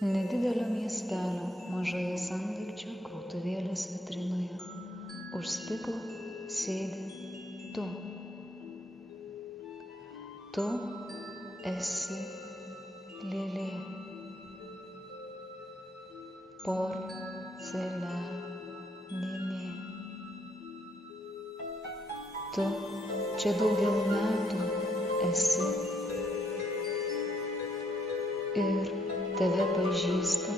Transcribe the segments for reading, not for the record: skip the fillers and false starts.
Nedidelio miestelio mažoje sendaikčio krautuvėlės vitrinoje už stiklo sėdi tu. Tu esi lėlė, porcelianinė. Tu čia daugel metų esi ir tave pažįsta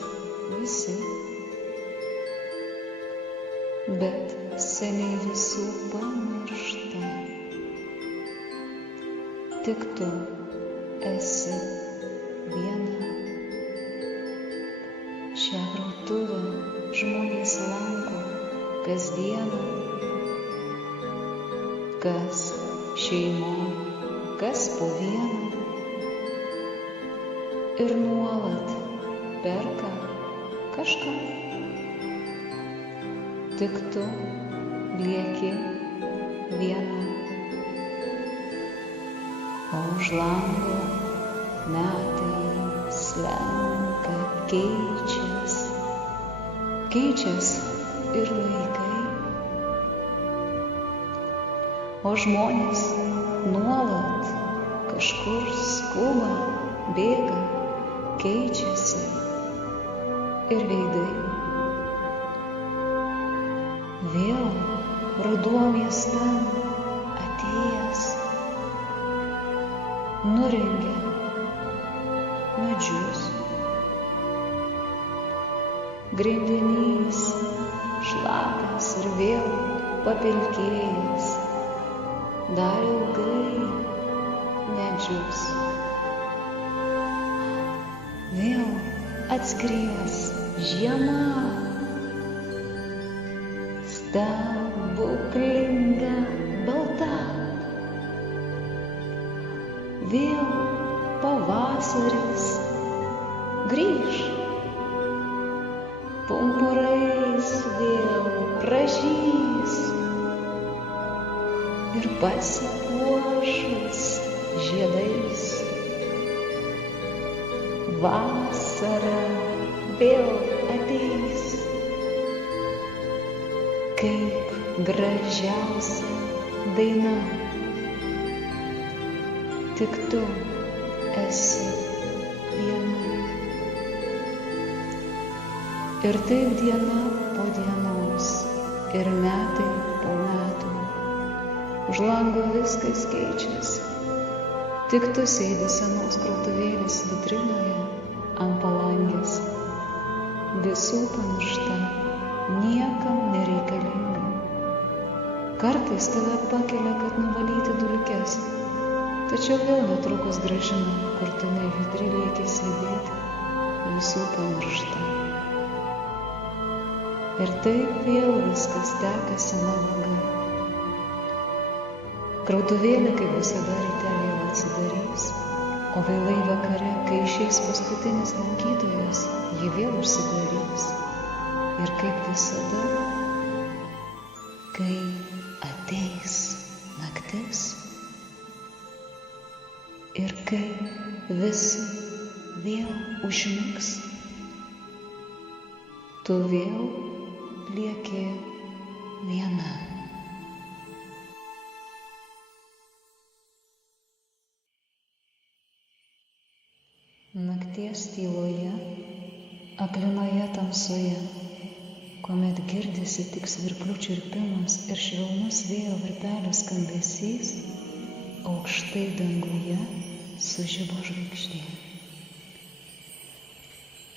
visi, bet seniai visų pamiršta. Tik tu esi viena. Šią krautuvę žmonės lanko kasdieną, kas šeimom, kas po vieną, ir nuolat perka kažką. Tik tu lieki viena, o už lango metai slenka, keičias ir laikai, o žmonės nuolat kažkur skuba, bėga, keičiasi ir veidai. Vėl ruduo miestan atėjęs nurengia medžius. Grindinys šlapias ir vėl papilkėjęs, dar ilgai nedžius. Vėl atskries žiema, stebuklinga balta. Vėl pavasaris grįž, pumpurais vėl pražys ir pasipuošus žiedais. Vasara vėl ateis, kaip gražiausia daina. Tik tu esi viena. Ir taip diena po dienos, ir metai po metų. Už lango viskas keičiasi. Tik tu sėdi senos krautuvėlės vitrinoje ant palangės, visų pamiršta, niekam nereikalinga. Kartais tave pakelia, kad nuvalyti dulkes, tačiau vėl netrukus grąžina, kur tu nevidri lieki sėdėti, visų pamiršta. Ir taip vėl viskas teka sena vaga. Krautuvėlė, kaip visada, ryte vėl atsidarys, o vėlai vakare, kai išeis paskutinis lankytojas, ji vėl užsidarys. Ir kaip visada, kai ateis naktis ir kai visi vėl užmigs, tu vėl lieki viena. Nakties tyloje, aklinoje tamsoje, kuomet girdisi tik svirplių čirpimas ir švelnus vėjo virpelio skambesys, aukštai danguje sužibo žvaigždė.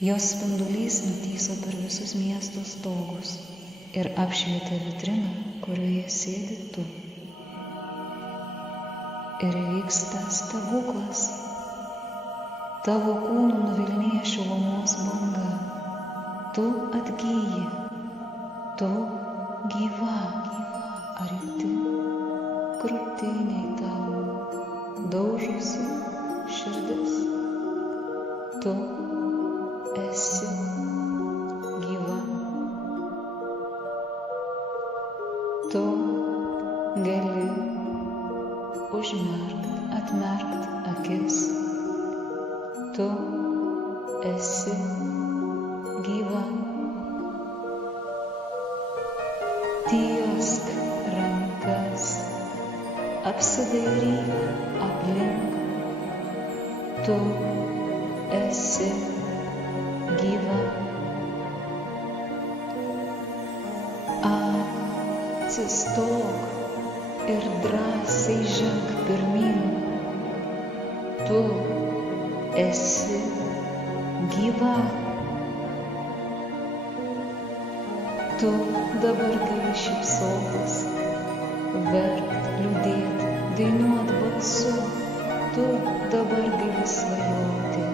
Jos spindulys nutyso per visus miesto stogus ir apšvietė vitriną, kurioje sėdi tu. Ir vyksta stebuklas. Tavo kūnų nuvilnija šilumos banga. Tu atgyji, tu gyva. Ar jauti krūtinėj tavo daužosi širdis? Tu esi gyva. Tu gali užmerkt, atmerkt akis. Tu esi gyva. Tiesk rankas, apsidairyk aplink, tu esi gyva. Atsistok ir drąsiai ženk pirmyn, tu esi gyva. Tu dabar gali šypsotis, verkt, liūdėt, dainuot balsu. Tu dabar gali svajoti,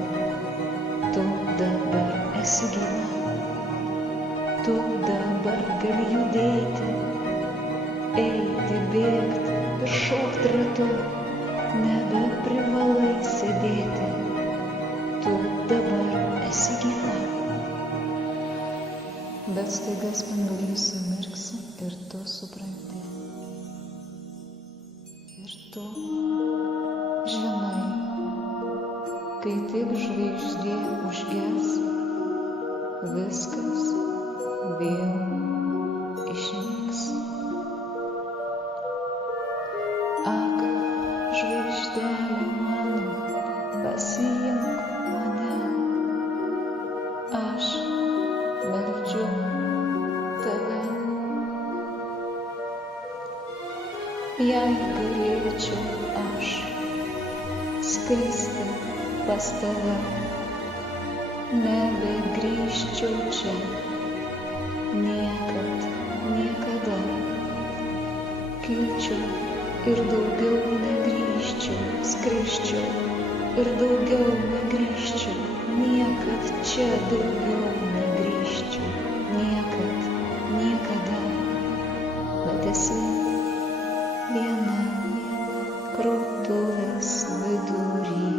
tu dabar esi gyva. Tu dabar gali judėti, eiti, bėgt ir šokt ratu, nebeprivalai sėdėti. Tu dabar esi gyva. Bet staiga spindulys sumirksi ir tu supranti. Ir tu žinai, kai tik žvaigždė užges, viskas vėl išnyks. Ak, žvaigždelė mano, pasiimk mane, aš meldžiu tave. Jei galėčiau aš skristi pas tave, nebegrįžčiau čia niekad, niekada. Kilčiau ir daugiau negrįžčiau, skrisčiau ir daugiau negrįžčiau, niekad čia daugiau negrįžčiau, niekad, niekada. Bet esi viena krautuvės vidury,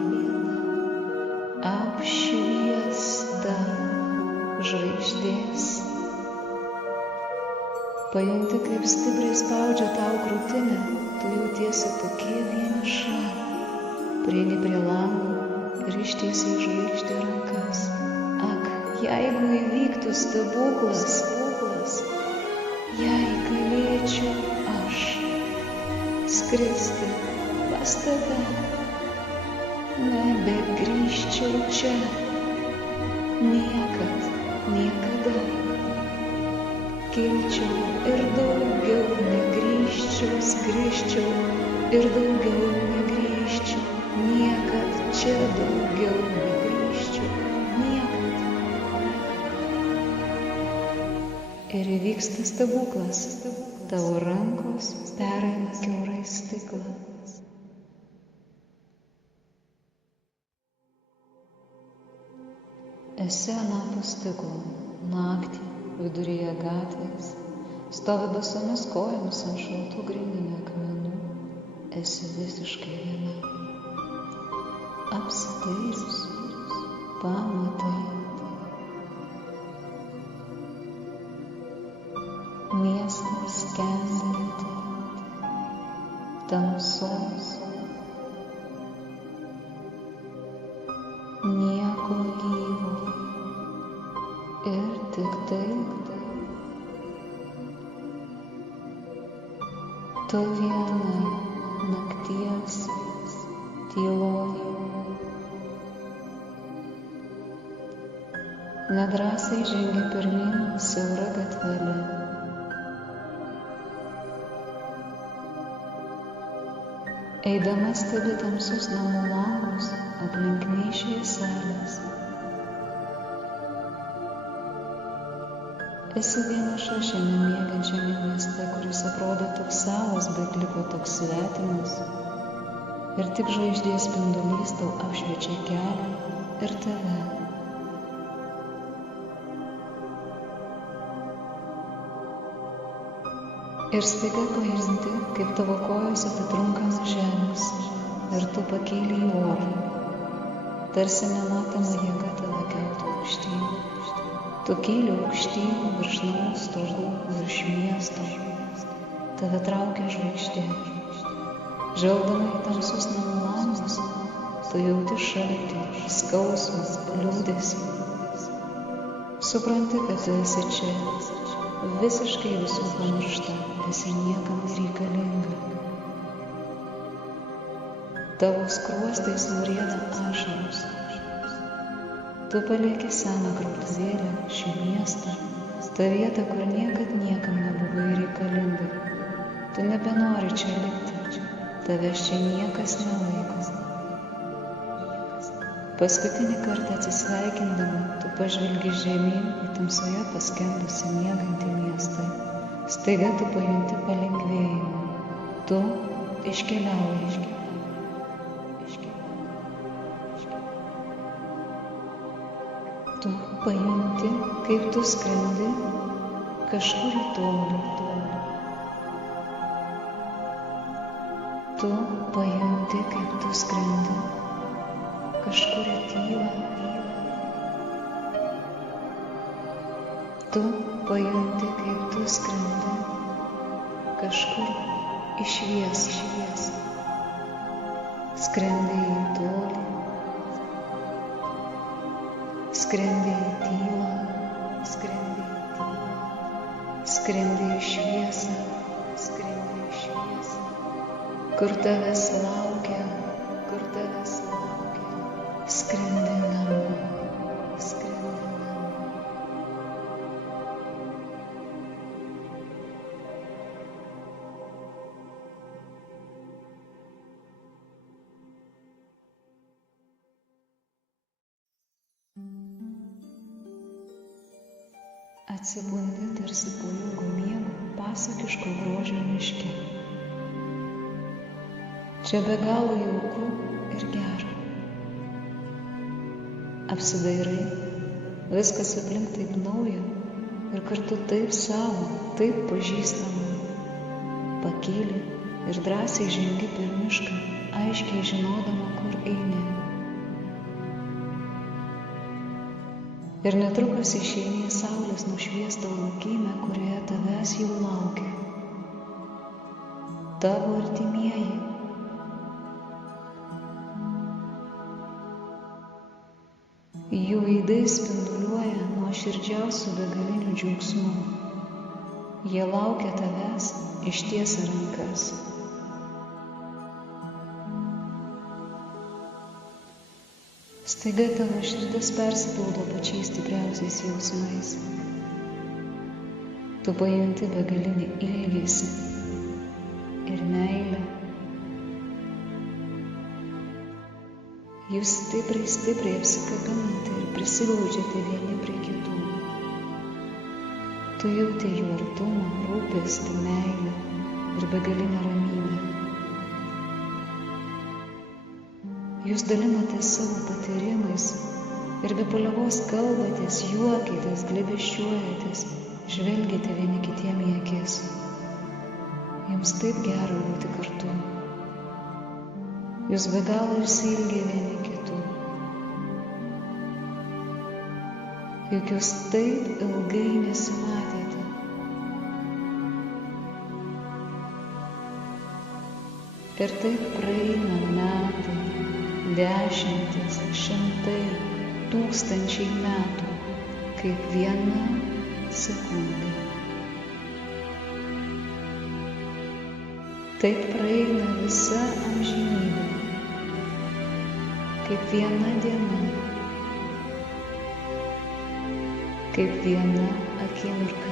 apšviesta žvaigždės. Pajunti, kaip stipriai spaudžia tau krūtinę, tu jautiesi tokia vieniša. Prieini prie lango ir ištiesi žvaigždę rankas. Ak, jeigu įvyktų stebuklas, jei galėčiau aš skristi pas tave, nebegrįžčiau čia niekad, niekada. Kilčiau ir daugiau negrįžčiau, skrisčiau ir daugiau negrįžčiau, niekad čia daugiau negrįžčiau, niekad. Ir įvyksta stebuklas, tavo rankos pereina kiaurai stiklą. Esi anapus stiklo, naktį, viduryje gatvės, stovi basomis kojomis ant šaltų grindinio akmenų, esi visiškai viena. Apsidairius, pamatai. Miestas skendinti, tamsos, nieko gyvo. Ir tik tai, tu viena nakties tyloje. Nedrąsiai žengi pirmyn siaura gatvelė. Eidama stebi tamsius namų langus, aplink nei švieselės. Esi vieniša šiame miegančiame mieste, kuris atrodo toks savas, bet liko toks svetimas. Ir tik žvaigždės spindulys tau apšviečia kelią ir tave. Ir staiga pajunti, kaip tavo kojos atitrunka nuo žemės ir tu pakyli į orą. Tarsi nematoma jėga tave keltų aukštyn. Tu kyli aukštyn virš namų stogų, virš miesto. Tave traukia žvaigždė. Žvelgdama į tamsius namų langus, tu jauti šaltį, skausmą, liūdesį. Supranti, kad tu esi čia, visiškai visų pamiršta, esi niekam nereikalinga. Tavo skruostais nurieda ašaros. Tu palieki seną krautuvėlę, šį miestą, tą vietą, kur niekad niekam nebuvai reikalinga. Tu nebenori čia likti, tavęs čia niekas nelaiko. Paskutinį kartą atsisveikindama, tu pažvelgi žemyn į tamsoje paskendusi miegantį miestą. Staiga tu pajunti palengvėjimą. Tu iškeliauji. Tu pajunti, kaip tu skrendi kažkur į tolį. Tu pajunti, kaip tu skrendi kažkur į tylą. Tu pajunti, kaip tu skrendi kažkur į šviesą. Skrendi į tolį, skrendi į tylą, skrendi į šviesą, kur tavęs laukia, skrendi namo. Atsibundi tarsi po ilgo miego pasakiško grožio miške. Čia be galo jauku ir gera. Apsidairai, viskas aplink taip nauja ir kartu taip savo, taip pažįstama. Pakyli ir drąsiai žengi per mišką, aiškiai žinodama, kur eini. Ir netrukus išeini į saulės nušviestą laukymę, kurioje tavęs jau laukia. Tavo artimieji. Jų veidai spinduliuoja nuoširdžiausių begalinių džiaugsmų. Jie laukia tavęs, ištiesia rankas. Staiga tavo širdis persipildo pačiais stipriausiais jausmais. Tu pajunti begalinį ilgesį ir meilę. Jūs stipriai apsikabinate ir prisiglaudžiate vieni prie kitų. Tu jauti jų artumą, rūpestį, meilę ir begalinę ramybę. Jūs dalinatės savo patyrimais ir be paliovos kalbatės, juokitės, glėbesčiuojatės, žvelgiate vieni kitiem į akis. Jums taip gera būti kartu. Jūs be galo išsiilgė vieni kitų. Juk jūs taip ilgai nesimatėte. Ir taip praeina metai, dešimtis, šimtai, tūkstančiai metų, kaip viena sekundė. Taip praeina visa amžinybė, kaip viena diena, kaip viena akimirka.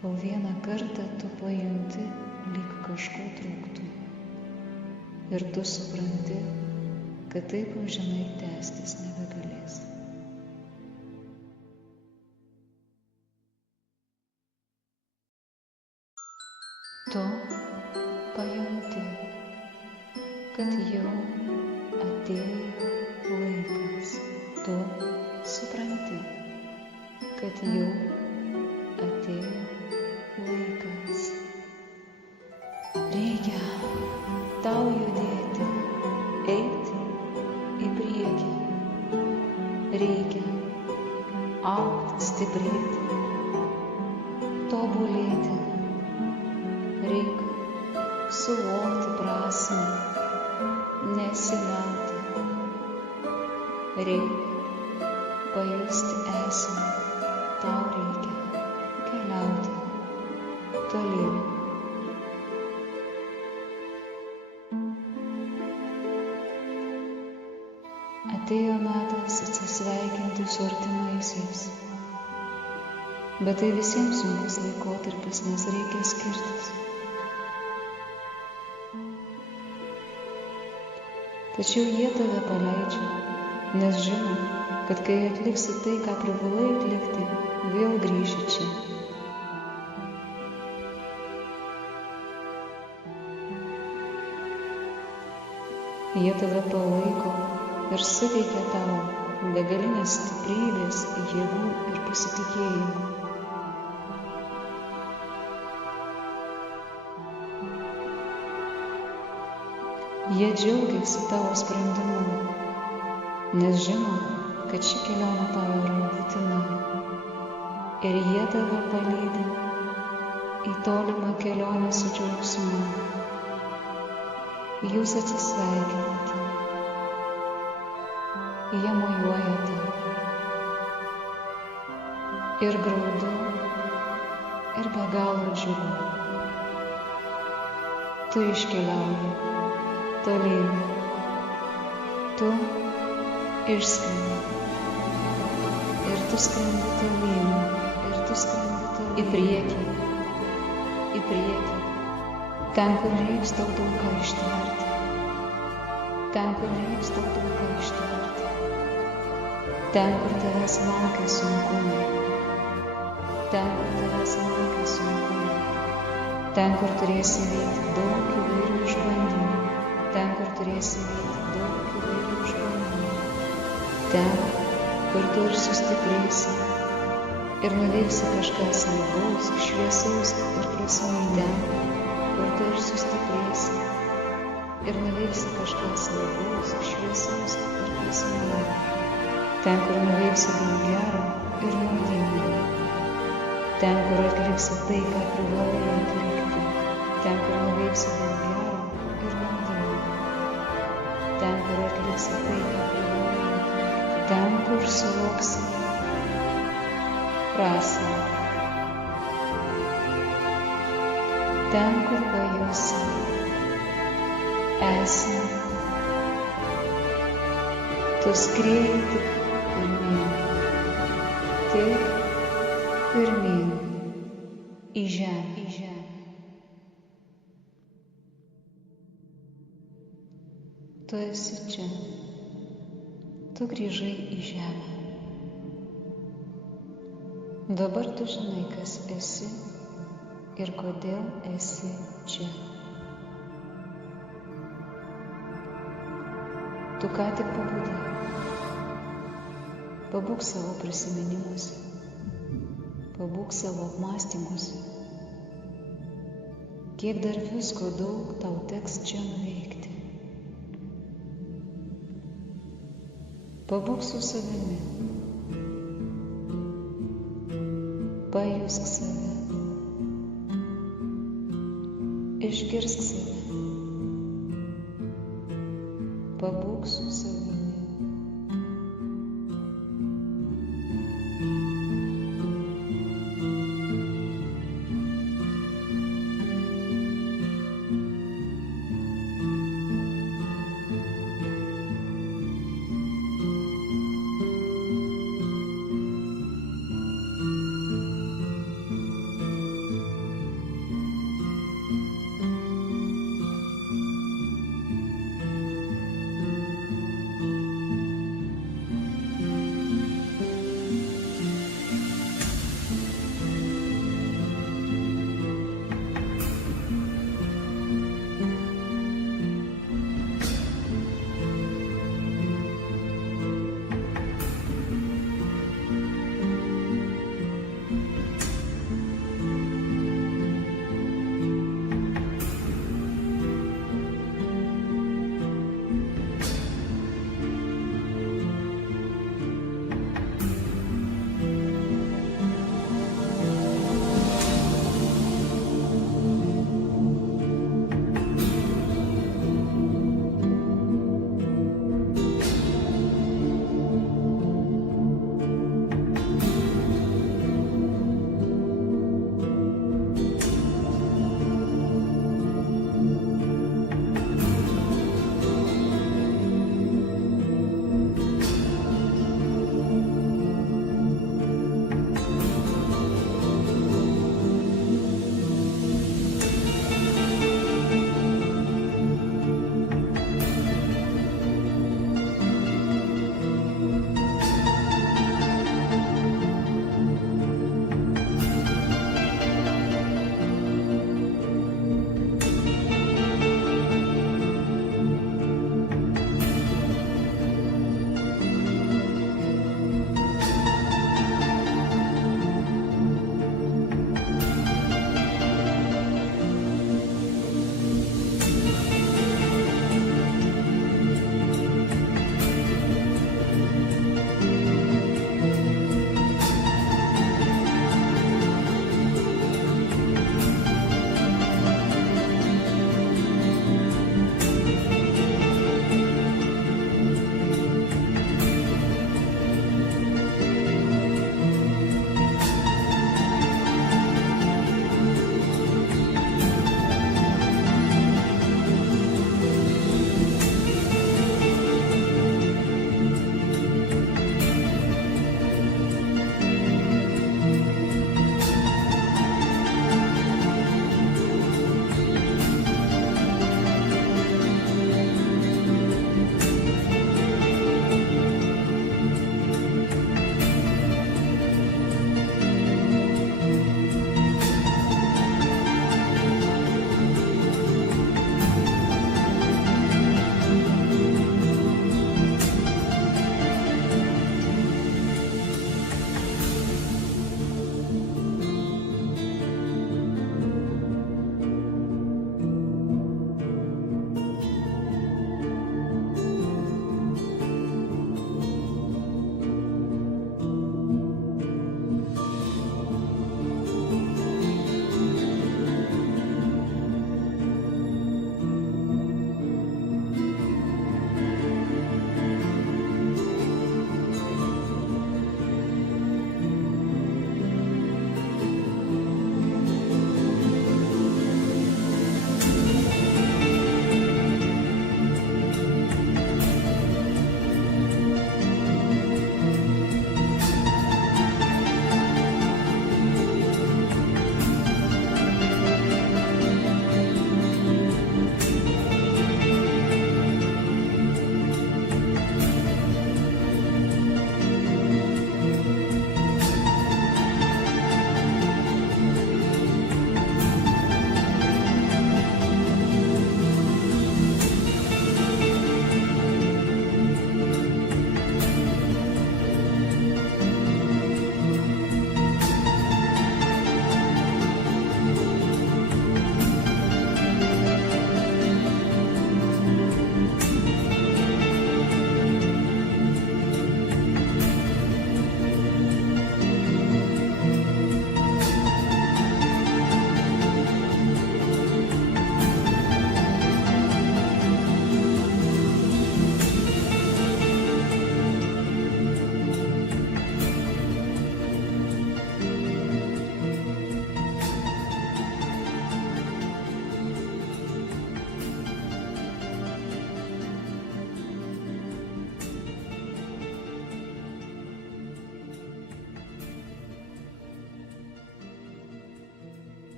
Kol vieną kartą tu pajunti, lyg kažko trūktų. Ir tu supranti, kad taip amžinai tęstis nebegalės. Tu pajunti, kad jau atėjo laikas. Tu supranti, kad jau atėjo laikas. Reikia tau judėti, eiti į priekį. Reikia augti, stiprėti, tobulėti. Reikia suvokti prasmę, ne nesiliauti. Reikia pajusti esmę, tau reikia keliauti tolyn. Atėjo metas atsisveikinti su artimaisiais, bet tai visiems sunkus laikotarpis, nes reikia skirtis. Tačiau jie tave paleidžia, nes žino, kad kai atliksi tai, ką privalai atlikti, vėl grįši čia. Jie tave palaiko ir suteikia tau begalinės stiprybės, jėgų ir pasitikėjimo. Jie džiaugiasi tavo sprendimu, nes žino, kad ši kelionė tau yra būtina. Ir jie tave palydi į tolimą kelionę su džiaugsmu. Jūs atsisveikinate. Jie mojuojate. Ir graudu, ir be galo džiugu. Tu iškeliauji tolyn. Tu išskrendi. Ir tu skrendi tolyn. Ir tu skrendi tolyn. Į priekį. Į priekį. Ten, kur reiks tau daug ką ištverti. Ten, kur reiks tau daug ką ištverti. Ten, kur tavęs laukia sunkumai. Ten, kur tavęs laukia sunkumai. Ten, kur turėsi veikti daug įvairių išbandymų. Ten, kur turėsi veikti daug įvairių išbandymų. Ten, kur tu ir sustiprėsi. Ir nuveiksi kažką smagaus, šviesaus ir prasmingo. Kur tu ir sustiprėsi. Ir nuveiksi kažką smagaus, šviesaus ir prasmingo. Ten, kur nuveiksi daug gero ir naudingo. Ten, kur atliksi tai, ką privalai atlikti. Ten, kur nuveiksi daug gero ir naudingo. Ten, kur atliksi tai, ką privalai atlikti. Ten, kur suvoksi prasmę. Ten, kur pajusi esmę. Tu skrieji tik pirmyn. Tik pirmyn. Į žemę. Tu esi čia. Tu grįžai į žemę. Dabar tu žinai, kas esi ir kodėl esi čia. Tu ką tik pabudai. Pabūk savo prisiminimus. Pabūk savo apmąstymus. Kiek dar visko daug tau teks čia nuveikti. Pabūk su savimi. Pajusk save. Išgirsk save. Pabūk su savimi.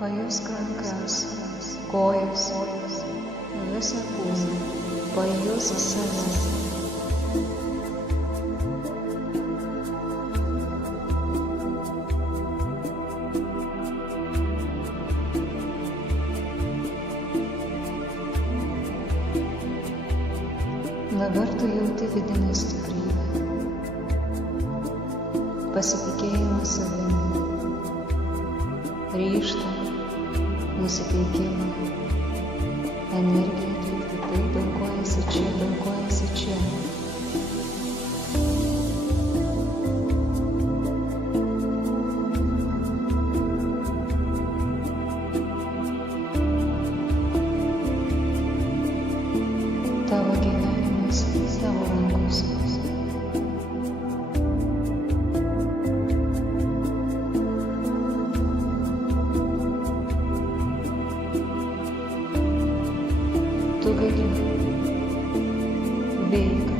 Pajusk rankas, kojas, visą kūną, pajusk save. Dabar tu jauti vidinę stiprybę, pasitikėjimą savimi, ryžtą, nusiteikimą, energiją atlikti tai, dėl ko esi čia. Tavo gyvenimas tavo rankose. Tu gali veikti.